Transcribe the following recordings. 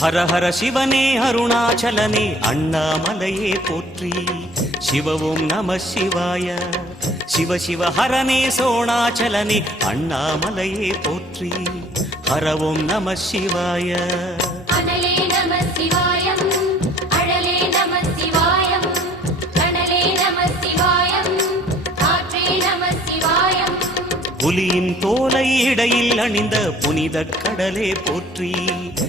ஹர ஹர சிவனே அருணாச்சலனே அண்ணாமலையே போற்றி. சிவவும் நம சிவாய. சிவ சிவ ஹரனே சோணாச்சலனே அண்ணாமலையே போற்றி. ஹரவும் நம சிவாய. அனலே நம சிவாயம். அழலே நம சிவாயம். கனலே நம சிவாயம். காற்றே நம சிவாயம். புலியின் தோலை இடையில் அணிந்த புனித கடலே போற்றி.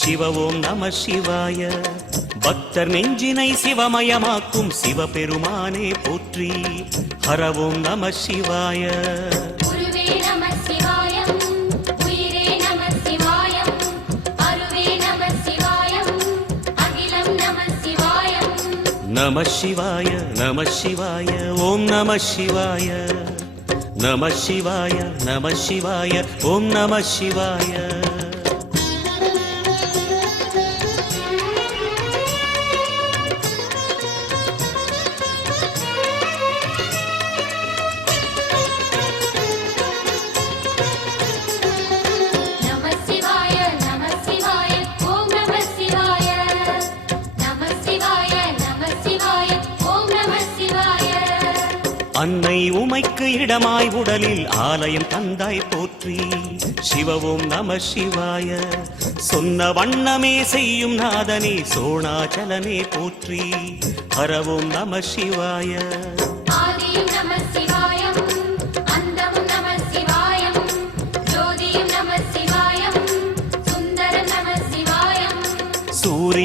சிவவோம் நம சிவாய பக்தர் நெஞ்சினை சிவமயமாக்கும் சிவபெருமானே போற்றி ஹரவோம் நம சிவாய குருவே நம சிவாயம் உயிரே நம சிவாயம் அருவே நம சிவாயம் அகிலம் நம சிவாயம் நம சிவாய நம சிவாய ஓம் நம சிவாய நம சிவாய நம சிவாய ஓம் நம சிவாய அன்னை உமைக்கு இடமாய் உடலில் ஆலயம் தந்தாய் போற்றி. சிவவும் நம சிவாய. சொன்ன வண்ணமே செய்யும் நாதனே சோணாச்சலனே போற்றி. ஹரவோம் நம சிவாய. நம சிவாய.